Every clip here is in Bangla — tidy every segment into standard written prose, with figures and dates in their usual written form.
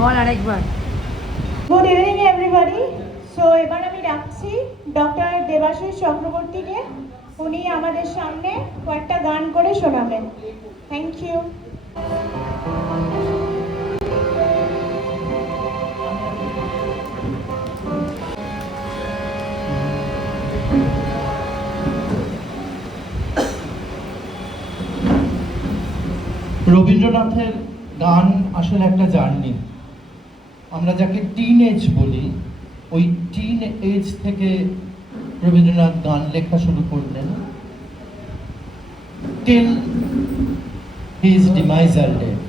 বল আরেকবার। Good evening everybody. সো এবার আমি ডাকছি ডক্টর দেবাশিস চক্রবর্তীকে। উনি আমাদের সামনে কয়েকটা গান করে শোনাবেন। Thank you. রবীন্দ্রনাথের গান আসলে একটা জার্নি। আমরা যাকে টিন এজ বলি, ওই টিন এজ থেকে রবীন্দ্রনাথ গান লেখা শুরু করলেন টিল হিজ ডিমাইজাল ডেট।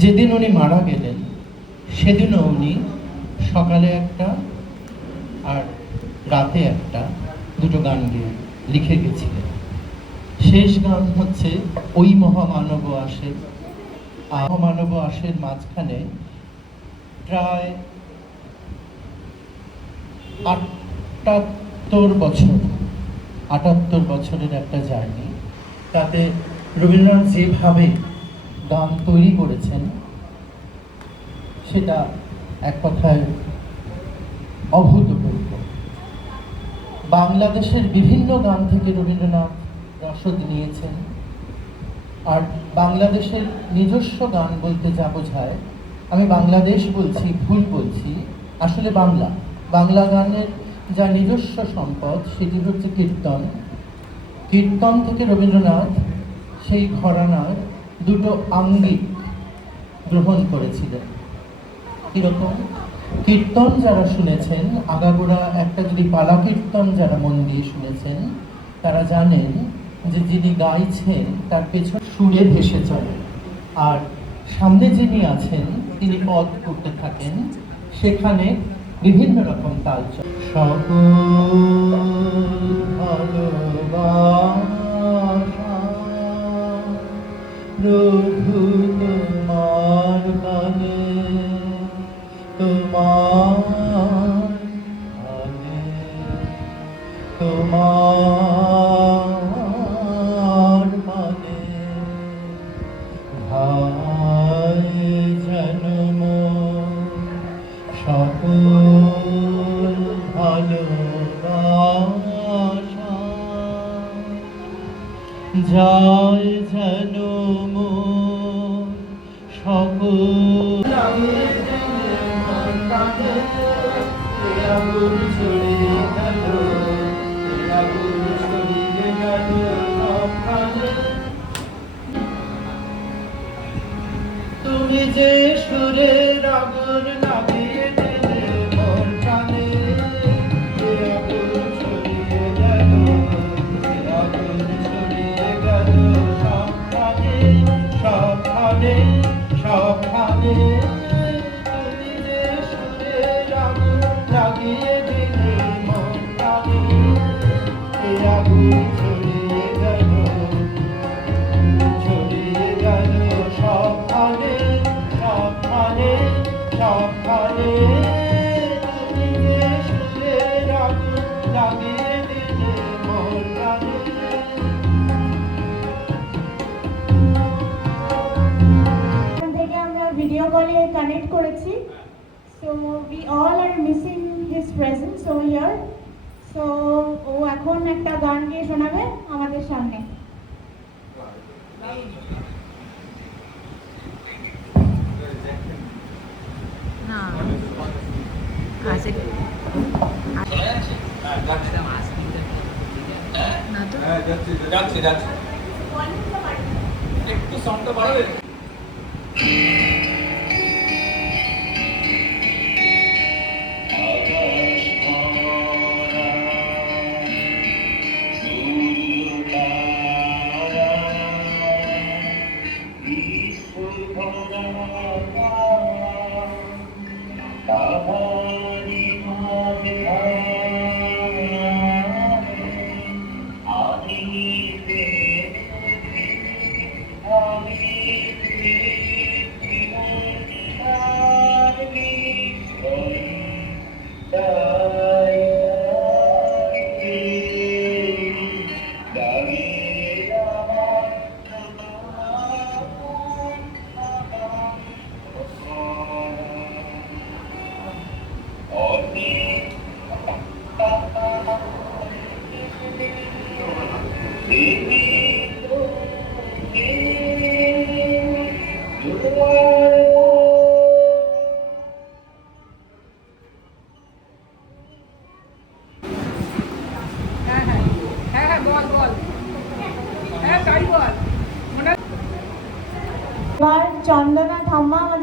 যেদিন উনি মারা গেলেন সেদিনও উনি সকালে একটা আর রাতে একটা, দুটো গান গিয়ে লিখে গেছিলেন। শেষ গান হচ্ছে ওই মহামানব আসে। মহামানব আসের মাঝখানে প্রায় 78 বছরের একটা জার্নি। তাতে রবীন্দ্রনাথ যেভাবে গান তৈরি করেছেন সেটা এক কথায় অভূতপূর্ব। বাংলাদেশের বিভিন্ন গান থেকে রবীন্দ্রনাথ রসদ নিয়েছেন। আর বাংলাদেশের নিজস্ব গান বলতে যা বোঝায়, আমি বাংলাদেশ বলছি, ভুল বলছি, আসলে বাংলা গানের যা নিজস্ব সম্পদ সেটি হচ্ছে কীর্তন। কীর্তন থেকে রবীন্দ্রনাথ সেই ঘরানার দুটো আঙ্গিক গ্রহণ করেছিলেন। কীরকম? কীর্তন যারা শুনেছেন, আগাগোড়া একটা যদি পালা কীর্তন যারা মন দিয়ে শুনেছেন, তারা জানেন যে যিনি গাইছেন তার পেছন সুরে ভেসে চলে, আর সামনে যিনি আছেন তিনি পদ করতে থাকেন, সেখানে বিভিন্ন রকম তাল চলে। সকল ভালোবাসা প্রভু তোমার গানে, তোমার গানে, তোমার মানে ভাই জন্ম সকল ভালোবাসা যায় জন্ম সকল তুমি যে সুরের আগুন লাগিয়ে দিলে মোর প্রাণে, সে আগুন ছড়িয়ে গেল, সে আগুন ছড়িয়ে গেল সবখানে, সবখানে, সবখানে। তুমি যে সুরের আগুন লাগিয়ে দিলে মোর প্রাণে, সে আগুন ছড়িয়ে গেল, ছড়িয়ে গেল সবখানে, সবখানে, সবখানে। তুমি যে সুরের আগুন লাগিয়ে দিলে মোর প্রাণে। এখান থেকে আমরা ভিডিও কলে কানেক্ট করেছি। So we all are missing his presence over here. So ও এখন একটা গান গিয়ে শোনাবে আমাদের সামনে। না আছে না তো যাচ্ছে একটু সাউন্ডটা বাড়াবে।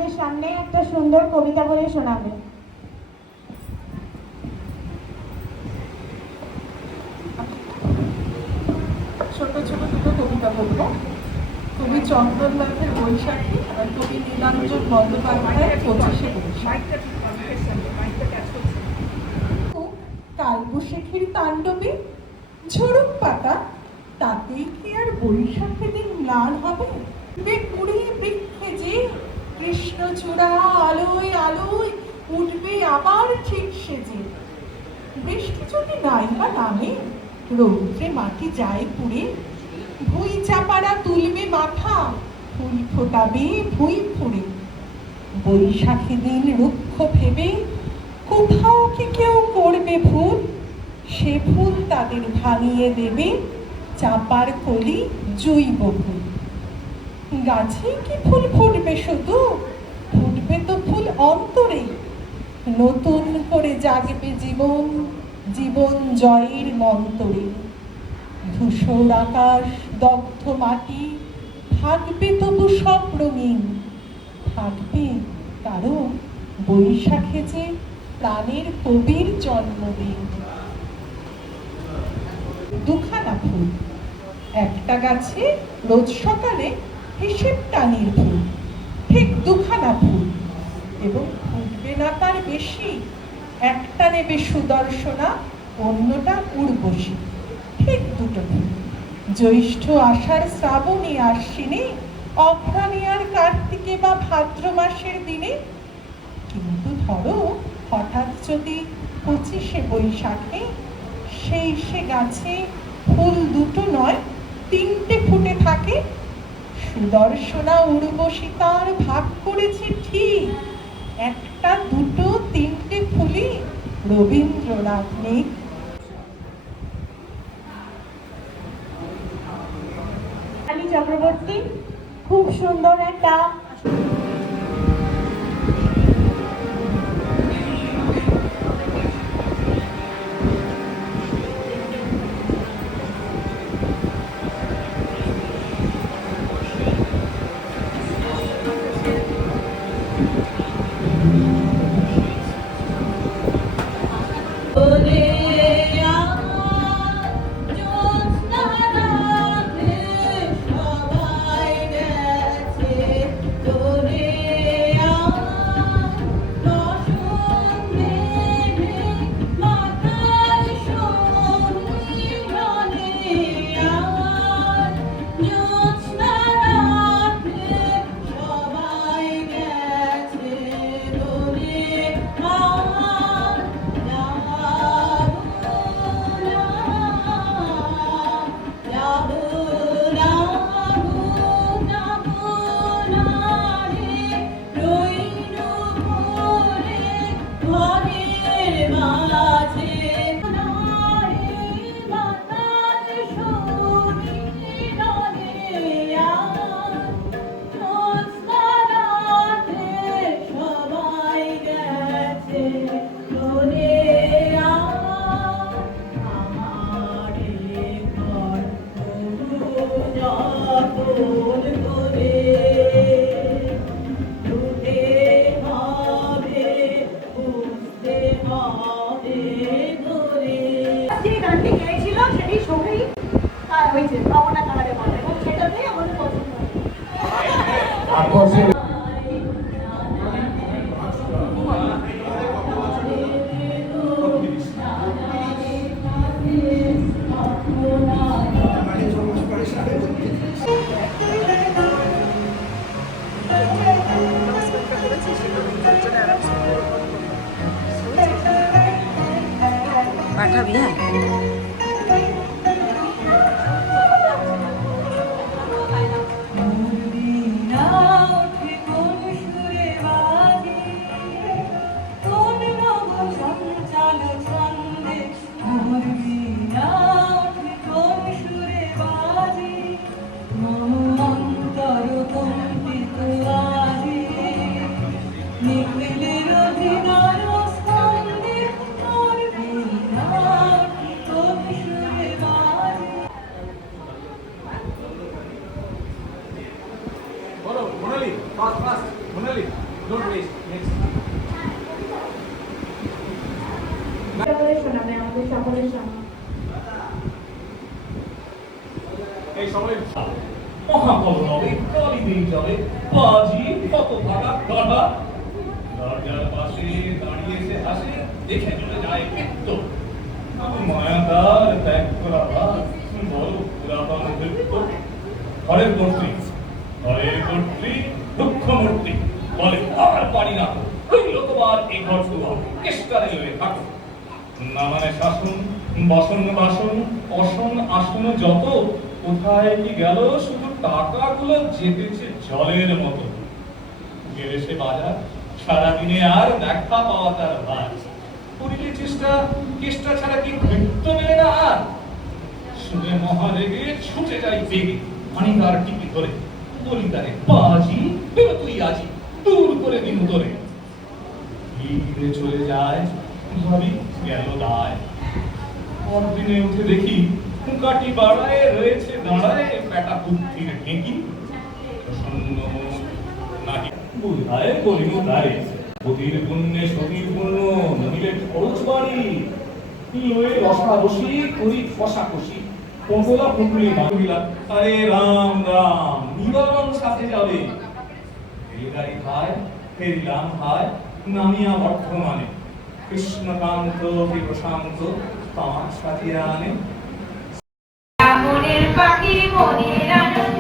আমাদের সামনে একটা সুন্দর কবিতা বলে শোনাবে। ছোট ছোট দুটো কবিতা বলবো। কবি চন্দননাথের বৈশাখী আর কবি নীলাঞ্জন বন্দ্যোপাধ্যায়ের 25শে বৈশাখ। কালবৈশাখীর তাণ্ডবে ঝরুক পাতা, তাতেই কি আর বৈশাখী দিন ম্লান হবে? বেকুড়ি বৃক্ষে যে কৃষ্ণচূড়া আলোয় আলোয় উঠবে আবার ঠিক সেজে। বৃষ্টি যদি নাই বা নামে, রৌদ্রে মাটি যায় পুড়ে, ভুই চাপারা তুলবে মাথা, ফুল ফোটাবে ভুই ফুড়ে। বৈশাখী দিন রুক্ষ ভেবে কোথাও কি কেউ করবে ভুল, সে ভুল তাদের ভাঙিয়ে দেবে চাপার কলি জৈব ফুল। গাছে কি ফুল ফুটবে শুধু, ফুটবে তো ফুল অন্তরে, নতুন করে জাগবে জীবন, জীবন জয়ের মন্তরে। ধূসর আকাশ দগ্ধ মাটি থাকবে তবু সব রঙিন, থাকবে কারণ বৈশাখে যে প্রাণের কবির জন্মদিন। দুখানা ফুল, একটা গাছে রোজ সকালে হিসেব টানির ফুল, ঠিক দুখানা ফুল, এবং ফুটবে না তার বেশি। একটা নেবে সুদর্শনা, অন্যটা উর্বশী, ঠিক দুটো ফুল। জ্যৈষ্ঠ আষাঢ় শ্রাবণে আশ্বিনে, অঘ্রাণে আর কার্তিকে বা ভাদ্র মাসের দিনে। কিন্তু ধরো হঠাৎ যদি 25শে বৈশাখে সেই সে গাছে ফুল দুটো নয় 3টে ফুটে থাকে, সুদর্শনা উর্বশী তার ভাগ করেছে ঠিক, একটা দুটো 3টে ফুলই রবীন্দ্রনাথ নেই। আলী চক্রবর্তী খুব সুন্দর একটা গানটি গেয়েছিল সেটি ছবি হয়েছে পাওনা কালারে বলে, এবং সেটাতেই আমাদের পছন্দ হয়। পাঠাবি হ্যাঁ। বলো Monali, fast fast Monali. Don't waste. Next. সকলে শোনাবে আমাদের সকলের সামনে। এই সময় মহাকল্লবে কালিদিন চলে বাজি কত ভাগা গড়া দরজার পাশে দাঁড়িয়েছে হাসে দেখে চলে যায় পিত্ত মায়াদার ত্যাগ করা ভাত বড় পুরাতন বৃত্ত ঘরের কর্ত্রী দুঃখমূর্তি বলে আর পারি না রইল তোমার এই ঘর দুয়ার কেষ্টারে লয়ে থাকো না মানে শাসন বসন বাসন অসন আসন যত কোথায় কি গেল শুধু টাকাগুলো যেতেছে জলের মতো গেলে সে বাজার সারাদিনে আর দেখা পাওয়া তার ভার করিলে চেষ্টা ছাড়া কি বৃত্ত মেলে না আর শুনে মহারেগে ছুটে যাই বেগে মানিকার টিকি ধরে বলি তারে বাজি বেরো তুই আজি দূর করে দিন ধরে ধীরে চলে যায় ভাবি গেল দায় পরদিনে উঠে দেখি কাটি বাড়ায় রয়েছে দাঁড়ায় পেটা বুদ্ধির ঢেঁকি প্রসন্ন নাহি বুধায় করিম তারে অতির পুণ্যে সতীর পুণ্য নহিলে খরচ বাড়ি লয়ে রসাবসি করি কষাকষি পটলা পুটলি মহিলা আরে রাম রাম নিবারণ সাথে যাবে রেলগাড়ি খায় ফেরিলাম হায় নামিয়া বর্ধমানে কৃষ্ণকান্ত কি প্রশান্ত তাঁর সাথিয়া আনে মনের পাখি মনের আনন্দ